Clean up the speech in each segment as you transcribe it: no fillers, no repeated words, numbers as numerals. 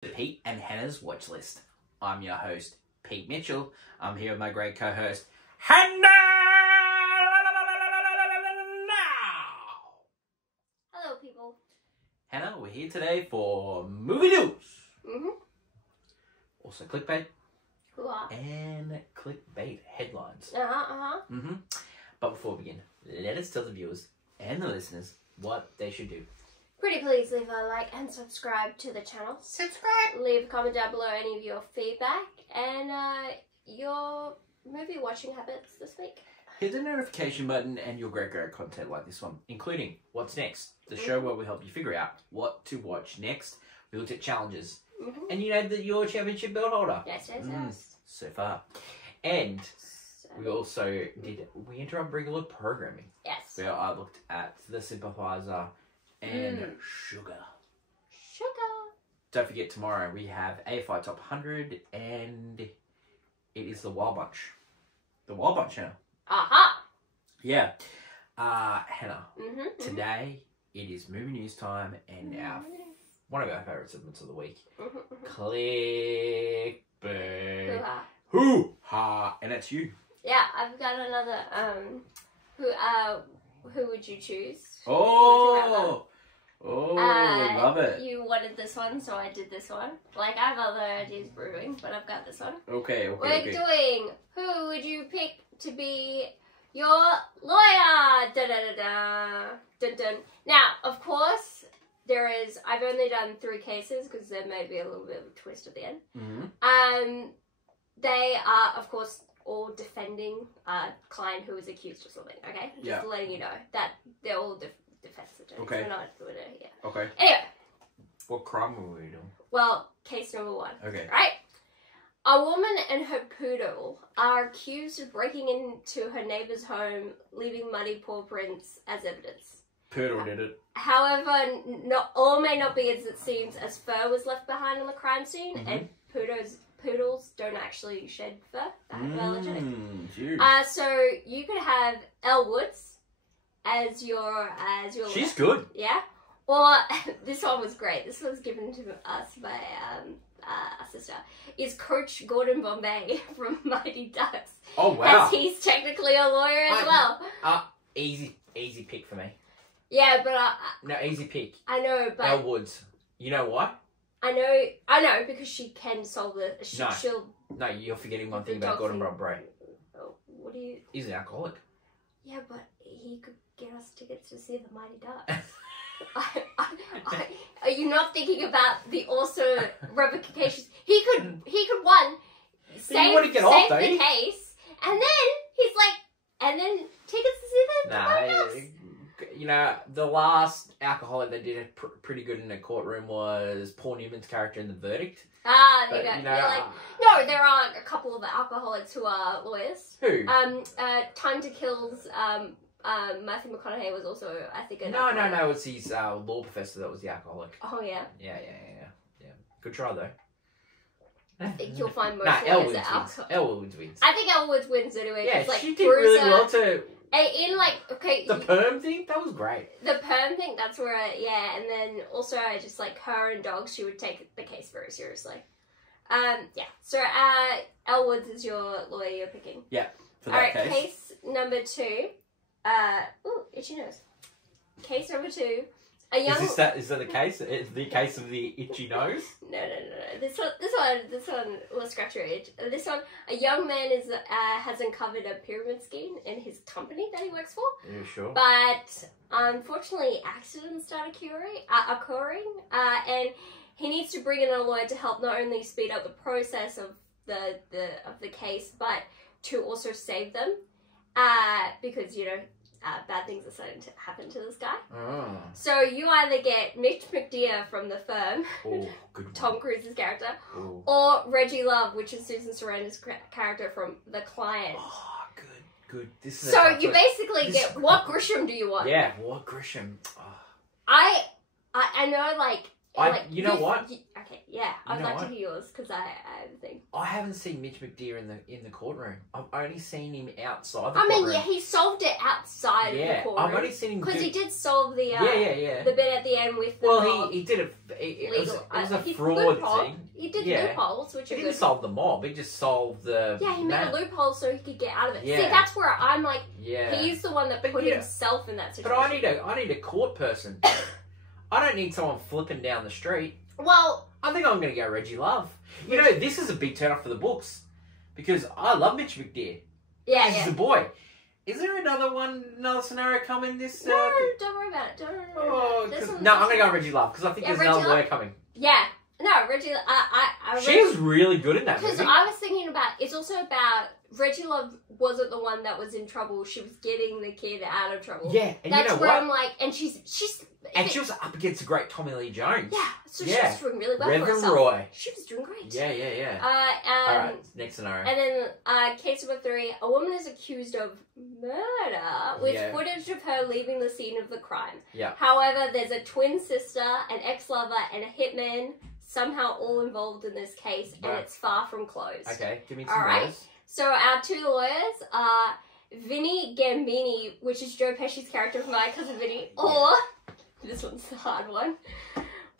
Pete and Hannah's Watch List. I'm your host, Pete Mitchell. I'm here with my great co-host, Hannah! Hello, people. Hannah, we're here today for movie news. Also clickbait. And clickbait headlines. But before we begin, let us tell the viewers and the listeners what they should do. Pretty please leave a like and subscribe to the channel. Leave a comment down below any of your feedback and your movie watching habits this week. Hit the notification button and you'll get great content like this one, including What's Next, the show where we help you figure out what to watch next. We looked at challenges. And you know that you're a championship belt holder. Yes. So far. And we also we interrupt regular programming. Yes. Where I looked at The Sympathizer and Sugar. Don't forget, tomorrow we have AFI Top 100 and it is the Wild Bunch. The Wild Bunch, Hannah. Yeah. Hannah, today it is movie news time and one of our favourite segments of the week. Clickbait. Hoo-ha. And that's you. Yeah, I've got another, who would you choose? Oh, love it. You wanted this one, so I did this one. Like, I have other ideas brewing, but I've got this one. Okay. We're doing, who would you pick to be your lawyer? Da-da-da-da. Now, of course, I've only done 3 cases, because there may be a little bit of a twist at the end. They are, of course, all defending a client who was accused or something, okay? Just letting you know that they're all defense attorneys. Okay. We're not doing it here. Okay. Anyway. What crime were we doing? Well, case number 1. Okay. Right? A woman and her poodle are accused of breaking into her neighbour's home, leaving muddy paw prints as evidence. Poodle did it. However, all may not be as it seems, as fur was left behind on the crime scene, and poodles don't actually shed fur. They're hypoallergenic. So you could have Elle Woods as your She's good. Yeah. Or this one was great. This was given to us by our sister. Is Coach Gordon Bombay from Mighty Ducks? Oh wow. As he's technically a lawyer as well. Easy pick for me. Yeah, but no, easy pick. I know, but Elle Woods. You know why? I know, because she can solve the. No, you're forgetting one thing about Gordon Bombay. Oh, what do you? He's an alcoholic. Yeah, but he could get us tickets to see the Mighty Ducks. Are you not thinking about the also ramifications? He could save the case, and then he's like, and then tickets to see the Mighty Ducks. You know, the last alcoholic that did it pretty good in the courtroom was Paul Newman's character in The Verdict. There you go. No, there are a couple of alcoholics who are lawyers. Who? Time to Kill's Matthew McConaughey was also, I think, No, it was his law professor that was the alcoholic. Oh, yeah? Yeah. Good try, though. I think you'll find most Elle lawyers are alcoholics. Elle Woods wins. I think Elle Woods wins anyway. Yeah, like, she did really well too. The perm thing, that was great. The perm thing, that's where and then also I just like her and dogs, she would take the case very seriously. So Elle Woods is your lawyer you're picking. Yeah, for that case. Alright, case number 2. Ooh, itchy nose. Case number 2. Is that the case? It's the case of the itchy nose? No. This one will scratch your itch. This one, a young man has uncovered a pyramid scheme in his company that he works for. Yeah, sure. But unfortunately, accidents start occurring, and he needs to bring in a lawyer to help not only speed up the process of the case, but to also save them, because bad things are starting to happen to this guy. So you either get Mitch McDear from The Firm, Tom Cruise's character, or Reggie Love, which is Susan Sarandon's character from The Client. Oh, good. So you basically get, what Grisham do you want? Yeah, what Grisham? I know, like, You know what? Okay, yeah, I'd like to hear yours because I have a thing. I haven't seen Mitch McDeere in the courtroom. I've only seen him outside the courtroom. I mean, yeah, he solved it outside the courtroom. I've only seen him because he did solve the the bit at the end with the mob. He did it. It was a fraud thing. He did loopholes, which he didn't solve the mob. He just solved the he made a loophole so he could get out of it. See, that's where I'm like, he's the one that put himself in that situation. But I need a court person. I don't need someone flipping down the street. Well, I think I'm going to go Reggie Love. You know, this is a big turn off for the books because I love Mitch McDeere. Yeah, He's a boy. Is there another scenario coming this? No, don't worry about it. Don't worry about it. No, I'm going to go Reggie Love because I think there's another lawyer coming. Yeah. No, Reggie. She was really good in that movie. Because I was thinking about. It's also about Reggie Love wasn't the one that was in trouble. She was getting the kid out of trouble. Yeah, and that's you know where what? I'm like, and she's. And she was up against the great Tommy Lee Jones. Yeah, so she was doing really well for herself. Reverend Roy. She was doing great. Yeah. All right, next scenario. And then case number 3, a woman is accused of murder with footage of her leaving the scene of the crime. Yeah. However, there's a twin sister, an ex-lover, and a hitman somehow all involved in this case, and it's far from closed. Okay, give me some lawyers. So our 2 lawyers are Vinny Gambini, which is Joe Pesci's character from My Cousin Vinny, or... This one's the hard one.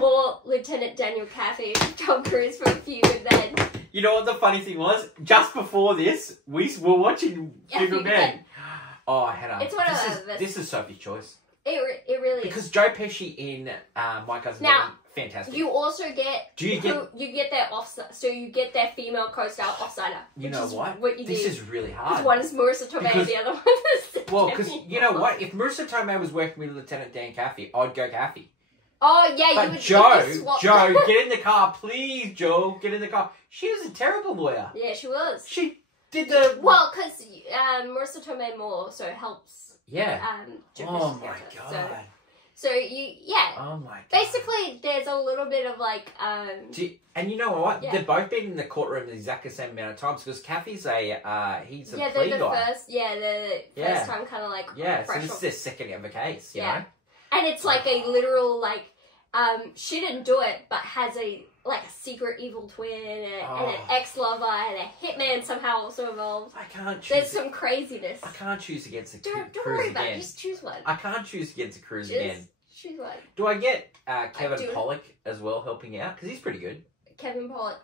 Or Lieutenant Daniel Caffey, Tom Cruise from A Few Good Men. You know what the funny thing was? Just before this, we were watching Few Good Men. Oh, Hannah. It's one of the This is Sophie's choice. It really because is. Joe Pesci in My Cousin Vinny, fantastic. You also get... you get their offside, so you get their female co-star offsider. You know what? This is really hard. Because one is Marissa Tomei and the other one is... Well, because you know what? If Marissa Tomei was working with Lieutenant Dan Caffey, I'd go Caffey. Oh, yeah, but you would... Joe, get in the car. Please, Joe, get in the car. She was a terrible lawyer. Yeah, she was. She did the... Well, because Marissa Tomei more so helps... Yeah. Oh my god. So you, Oh my god. Basically, there's a little bit of like. And you know what? Yeah. They've both been in the courtroom the exact same amount of times because Caffey's he's a plea guy. The first time kind of like. Yeah, so this is their second ever case, you know? And it's like a literal like, she didn't do it, but has a secret evil twin and an ex-lover and a hitman somehow also involved. I can't choose. There's some craziness. I can't choose against the Don't Cruise worry about again. it. Just choose one. I can't choose against the Cruise again. Choose one. Do I get Kevin Pollak as well helping out? Because he's pretty good. Kevin Pollak.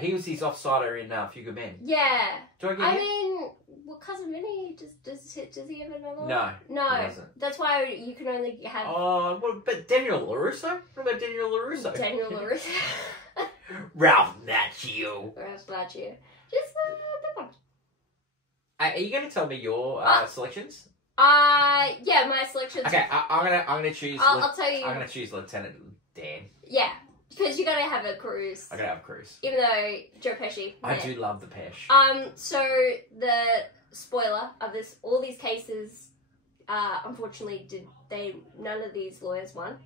He was his offsider in Few Good Men. Yeah. Do I get him? mean, well, Cousin Vinny, does he have another one? No. No. That's why you can only have... Oh, but Daniel LaRusso? What about Daniel LaRusso? Daniel LaRusso. Ralph Macchio. Ralph Macchio. Just that one. Are you going to tell me your selections? Yeah, my selections. Okay, I'm gonna choose. I'll tell you. I'm gonna choose Lieutenant Dan. Yeah, because you gotta have a Cruise. I gotta have Cruise. Even though Joe Pesci. I do love the Pesh. So the spoiler of this, all these cases, unfortunately, none of these lawyers won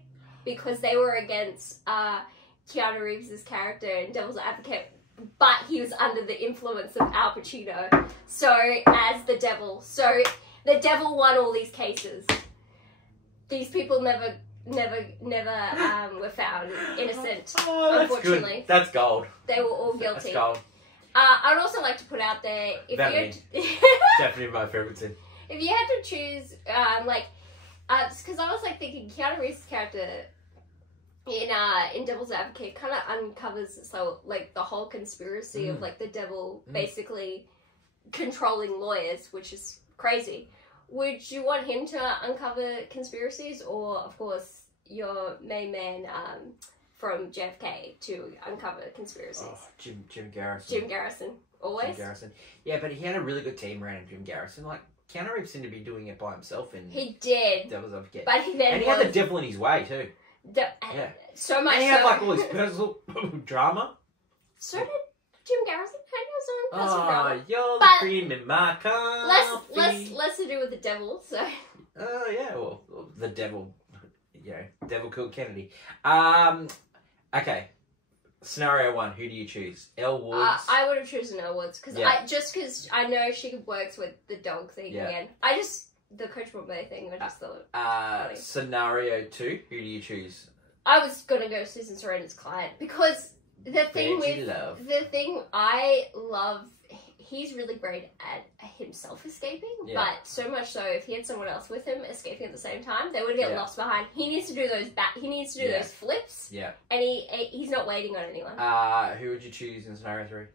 because they were against Keanu Reeves' character in Devil's Advocate. But he was under the influence of Al Pacino, so as the devil. So the devil won all these cases. These people never were found innocent. Oh, that's unfortunately, good. That's gold. They were all guilty. That's gold. I'd also like to put out there definitely my favourite scene. If you had to choose, because I was thinking Keanu Reeves' character in Devil's Advocate kind of uncovers the whole conspiracy of the devil basically controlling lawyers, which is crazy. Would you want him to uncover conspiracies, or of course your main man from JFK to uncover conspiracies? Oh, Jim Garrison. Jim Garrison, always. Jim Garrison. Yeah, but he had a really good team around Jim Garrison. Keanu Reeves seemed to be doing it by himself. He did. Devil's Advocate. But he had the devil in his way too. So much. And he had all his personal drama. So did Jim Garrison. Had his own personal drama. You're the cream in my coffee. Less to do with the devil. So. Yeah. Well, the devil. Devil killed Kennedy. Okay. Scenario 1. Who do you choose? Elle Woods. I would have chosen Elle Woods because I know she works with the dog thing again. The Coach Bombay thing. I just thought. Scenario 2. Who do you choose? I was gonna go Susan Sarandon's client because the thing I love, he's really great at himself escaping, but so much so if he had someone else with him escaping at the same time, they would get lost behind. He needs to do those those flips. Yeah. And he's not waiting on anyone. Who would you choose in scenario 3?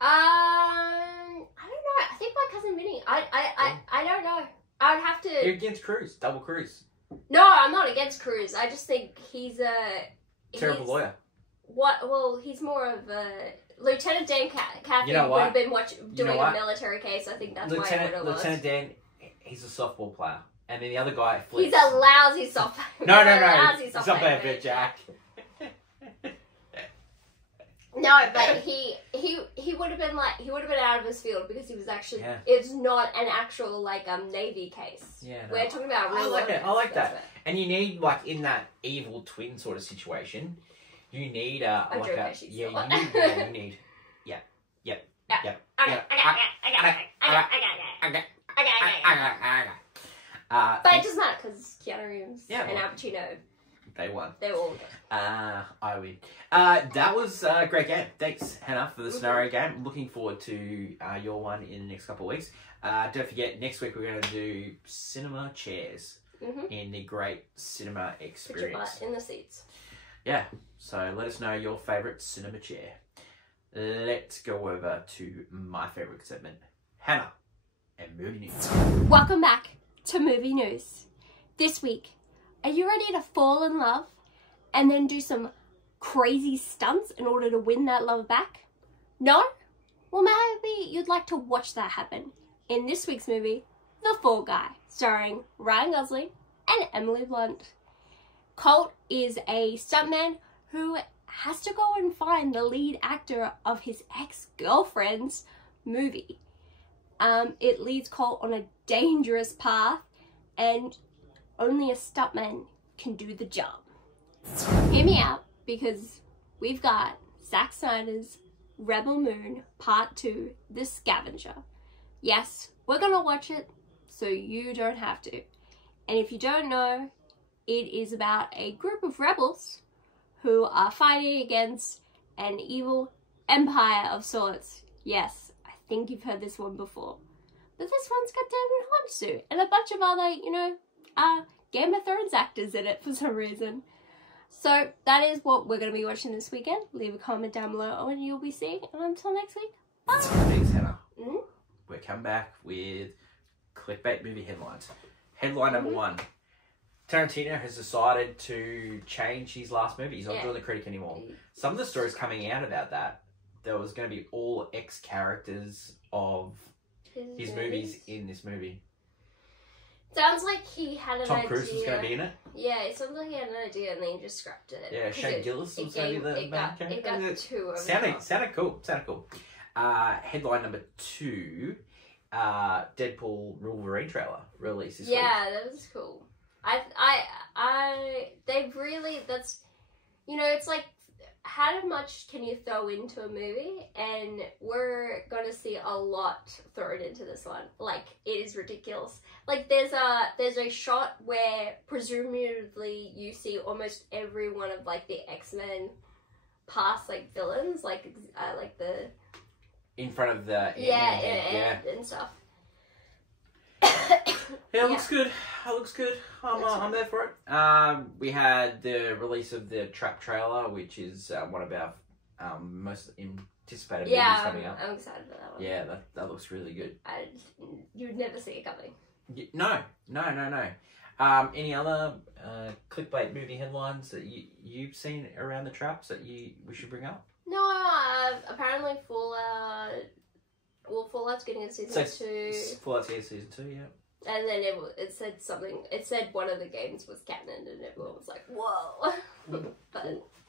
I don't know. I think my cousin Vinny. I don't know. I would have to. You're against Cruise, double Cruise. No, I'm not against Cruise. I just think he's a terrible lawyer. What? Well, he's more of a Lieutenant Dan Cathy would have been doing a military case. I think that's why he would have lost. Lieutenant Dan, he's a softball player, and then the other guy flips. He's a lousy softball. No. He's not playing for Jack. No, but he would have been out of his field because he was actually it's not an actual Navy case. Yeah, no. We're talking about real. I like that. And you need in that evil twin sort of situation, you need But it doesn't matter because Keanu Reeves and Al Pacino. They won. They were all good. I win. That was a great game. Thanks, Hannah, for the scenario game. Looking forward to your one in the next couple of weeks. Don't forget, next week we're going to do cinema chairs in the great cinema experience. Put your butt in the seats. Yeah, so let us know your favourite cinema chair. Let's go over to my favourite segment, Hannah and Movie News. Welcome back to Movie News. This week, are you ready to fall in love and then do some crazy stunts in order to win that love back? No? Well, maybe you'd like to watch that happen in this week's movie, The Fall Guy, starring Ryan Gosling and Emily Blunt. Colt is a stuntman who has to go and find the lead actor of his ex-girlfriend's movie. It leads Colt on a dangerous path, and only a stuntman can do the job. Hear me out, because we've got Zack Snyder's Rebel Moon Part 2, The Scavenger. Yes, we're gonna watch it, so you don't have to. And if you don't know, it is about a group of rebels who are fighting against an evil empire of sorts. Yes, I think you've heard this one before. But this one's got David Honshu and a bunch of other, Game of Thrones actors in it for some reason. So that is what we're going to be watching this weekend. Leave a comment down below on what you'll be seeing. And until next week, bye. Thanks, Hannah. We're coming back with clickbait movie headlines. Headline number 1. Tarantino has decided to change his last movie. He's not doing The Critic anymore. Some of the stories coming out about that, there was going to be all ex-characters of his movies in this movie. Sounds like he had an idea. Tom Cruise was going to be in it. Yeah, it sounds like he had an idea and then he just scrapped it. Yeah, Shane Gillis was going to be the main character. It got too over. Sounded cool. Headline number 2, Deadpool Wolverine trailer released this week. Yeah, that was cool. They've really, that's, it's like, how much can you throw into a movie? And we're gonna see a lot thrown into this one. Like, it is ridiculous. Like, there's a shot where presumably you see almost every one of the X-Men past villains, the in front of the and stuff. Yeah, it looks good. It looks good. I'm there for it. We had the release of the Trap trailer, which is one of our most anticipated movies coming up. I'm excited for that one. Yeah, that looks really good. You would never see it coming. No. Any other clickbait movie headlines that you've seen around the traps that we should bring up? No, apparently Fallout's getting a season 2. Fallout's getting season 2, yeah. And then it said something. It said one of the games was canon, and everyone was like, "Whoa!" But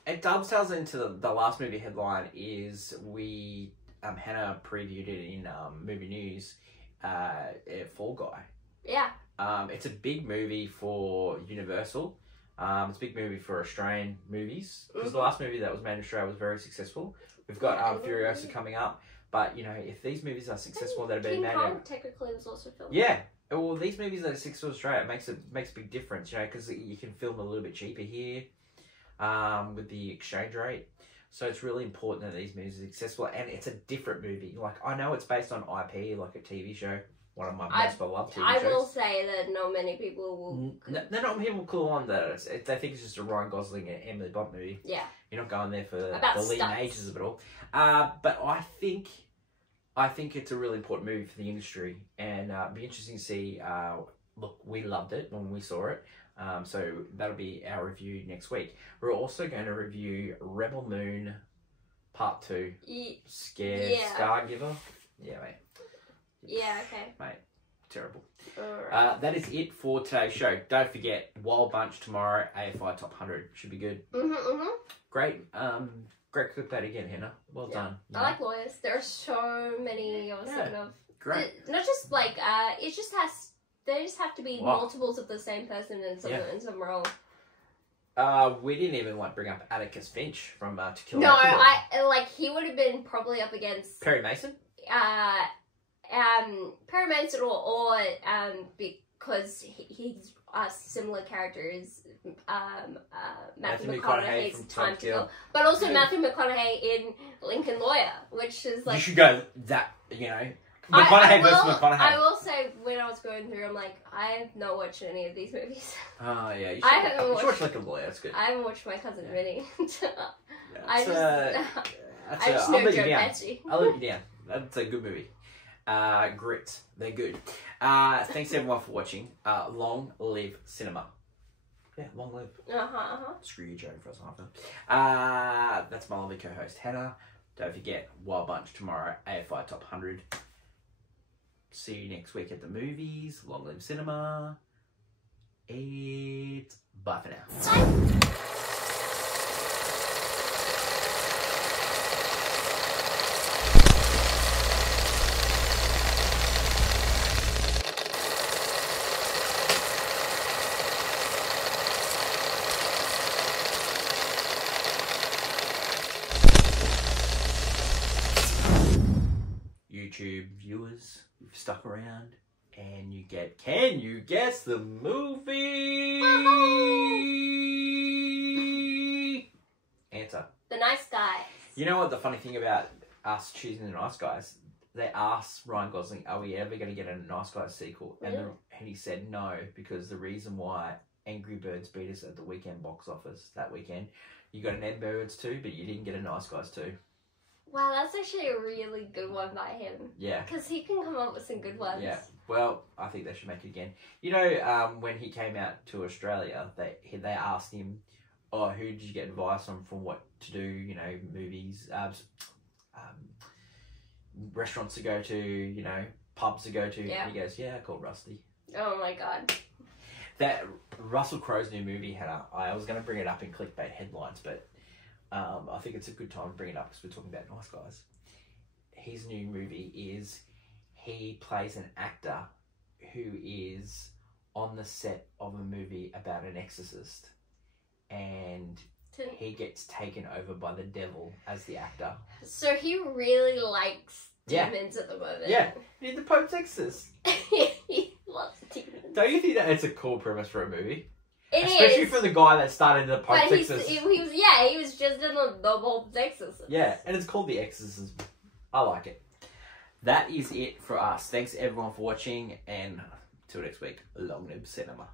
it dovetails into the last movie headline. Is we Hannah previewed it in movie news. Fall Guy. Yeah. It's a big movie for Universal. It's a big movie for Australian movies because the last movie that was made in Australia was very successful. We've got Furiosa coming up, but if these movies are successful that have been made, King Kong technically was also filmed. Yeah. Well, these movies that are successful in Australia, it makes a big difference, because you can film a little bit cheaper here. with the exchange rate. So it's really important that these movies are accessible, and it's a different movie. Like, I know it's based on IP, like a TV show, one of my most beloved TV shows. I will say that not many people will... Not many people clue on that. They think it's just a Ryan Gosling and Emily Blunt movie. Yeah. You're not going there for about the lead majors of it all. But I think it's a really important movie for the industry, and it'd be interesting to see. Look, we loved it when we saw it. So that'll be our review next week. We're also going to review Rebel Moon Part 2. Stargiver. Yeah, mate. Yeah, okay. Mate, terrible. Alright. That is it for today's show. Don't forget, Wild Bunch tomorrow, AFI Top 100. Should be good. Great. Great clickbait again, Hannah. Well done. I like lawyers. There are so many I was thinking of. Great. Not just like, they just have to be multiples of the same person in some role. We didn't even bring up Atticus Finch from To Kill a Mockingbird. He would have been probably up against Perry Mason. Perry Mason or because he's a similar character as Matthew McConaughey's from Time to Kill, but also Matthew McConaughey in Lincoln Lawyer, which is like, you should go that, McConaughey versus McConaughey. I will say, when I was going through, I'm like, I have not watched any of these movies. Oh, yeah. You should watch Lincoln Lawyer. That's good. I haven't watched My Cousin Vinny. I just know Joe Pesci. I'll let you down. That's a good movie. Grits. They're good. Thanks everyone for watching. Long live cinema. Yeah, long live. Screw you, Joe, for us after. That's my lovely co-host, Hannah. Don't forget, Wild Bunch tomorrow, AFI Top 100. See you next week at the movies. Long live cinema. Bye for now. YouTube viewers, you've stuck around, and can you guess the movie? Answer. The Nice Guys. You know what the funny thing about us choosing The Nice Guys? They asked Ryan Gosling, are we ever going to get a Nice Guys sequel? Really? And he said no, because the reason why Angry Birds beat us at the weekend box office that weekend, you got an Ed Birds 2, but you didn't get a Nice Guys 2. Wow, that's actually a really good one by him. Yeah. Because he can come up with some good ones. Yeah. Well, I think they should make it again. You know, when he came out to Australia, they asked him, oh, who did you get advice on from what to do, movies, restaurants to go to, pubs to go to. Yeah. He goes, yeah, I called Rusty. Oh my God. That Russell Crowe's new movie, Hannah, I was going to bring it up in clickbait headlines, but I think it's a good time to bring it up because we're talking about Nice Guys. His new movie is, he plays an actor who is on the set of a movie about an exorcist, and he gets taken over by the devil as the actor. So he really likes demons at the moment. Yeah, he's the Pope's exorcist. He loves demons. Don't you think that it's a cool premise for a movie? Especially for the guy that started the Pope's Exorcist. He was just in the Pope's Exorcist. Yeah, and it's called The Exorcism. I like it. That is it for us. Thanks everyone for watching, and till next week, long live cinema.